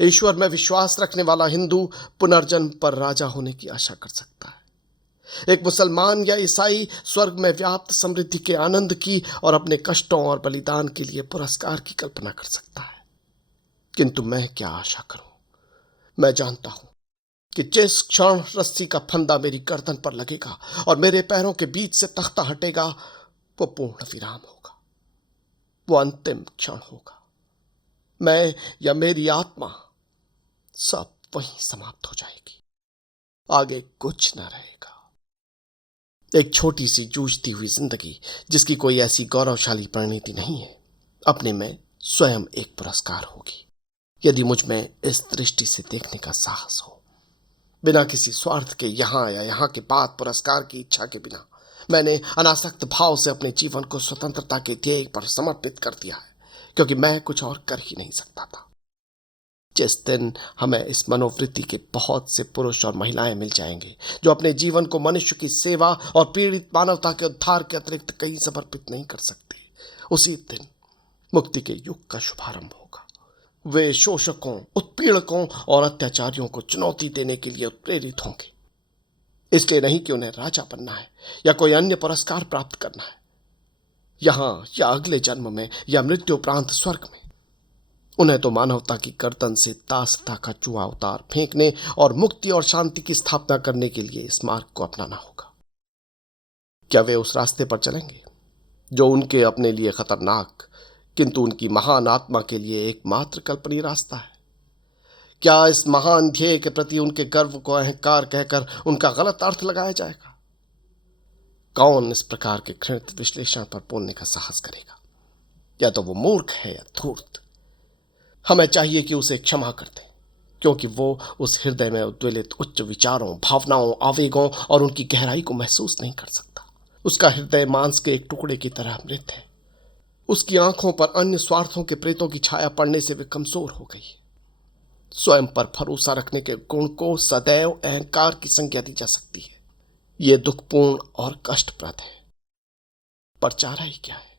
ईश्वर में विश्वास रखने वाला हिंदू पुनर्जन्म पर राजा होने की आशा कर सकता है। एक मुसलमान या ईसाई स्वर्ग में व्याप्त समृद्धि के आनंद की और अपने कष्टों और बलिदान के लिए पुरस्कार की कल्पना कर सकता है। किंतु मैं क्या आशा करूं? मैं जानता हूं कि जिस क्षण रस्सी का फंदा मेरी गर्दन पर लगेगा और मेरे पैरों के बीच से तख्ता हटेगा, वो पूर्ण विराम होगा, वो अंतिम क्षण होगा। मैं या मेरी आत्मा सब वहीं समाप्त हो जाएगी, आगे कुछ न रहेगा। एक छोटी सी जूझती हुई जिंदगी जिसकी कोई ऐसी गौरवशाली परिणति नहीं है, अपने में स्वयं एक पुरस्कार होगी, यदि मुझ में इस दृष्टि से देखने का साहस हो। बिना किसी स्वार्थ के यहां या यहां के बाद पुरस्कार की इच्छा के बिना मैंने अनासक्त भाव से अपने जीवन को स्वतंत्रता के ध्येय पर समर्पित कर दिया है, क्योंकि मैं कुछ और कर ही नहीं सकता था। जिस दिन हमें इस मनोवृत्ति के बहुत से पुरुष और महिलाएं मिल जाएंगे जो अपने जीवन को मनुष्य की सेवा और पीड़ित मानवता के उद्धार के अतिरिक्त कहीं समर्पित नहीं कर सकते, उसी दिन मुक्ति के युग का शुभारंभ होगा। वे शोषकों, उत्पीड़कों और अत्याचारियों को चुनौती देने के लिए उत्प्रेरित होंगे, इसलिए नहीं कि उन्हें राजा बनना है या कोई अन्य पुरस्कार प्राप्त करना है, यहां या अगले जन्म में या मृत्यु उपरांत स्वर्ग में। उन्हें तो मानवता की गर्दन से दासता का चूहा अवतार फेंकने और मुक्ति और शांति की स्थापना करने के लिए इस मार्ग को अपनाना होगा। क्या वे उस रास्ते पर चलेंगे जो उनके अपने लिए खतरनाक किंतु उनकी महान आत्मा के लिए एकमात्र कल्पनीय रास्ता है? क्या इस महान ध्येय के प्रति उनके गर्व को अहंकार कहकर उनका गलत अर्थ लगाया जाएगा? कौन इस प्रकार के घृणित विश्लेषण पर बोलने का साहस करेगा? या तो वो मूर्ख है या धूर्त। हमें चाहिए कि उसे क्षमा कर दें, क्योंकि वो उस हृदय में उद्वेलित उच्च विचारों, भावनाओं, आवेगों और उनकी गहराई को महसूस नहीं कर सकता। उसका हृदय मांस के एक टुकड़े की तरह मृत है। उसकी आंखों पर अन्य स्वार्थों के प्रेतों की छाया पड़ने से वे कमजोर हो गई है। स्वयं पर भरोसा रखने के गुण को सदैव अहंकार की संज्ञा दी जा सकती है। ये दुखपूर्ण और कष्टप्रद है, पर चारा ही क्या है?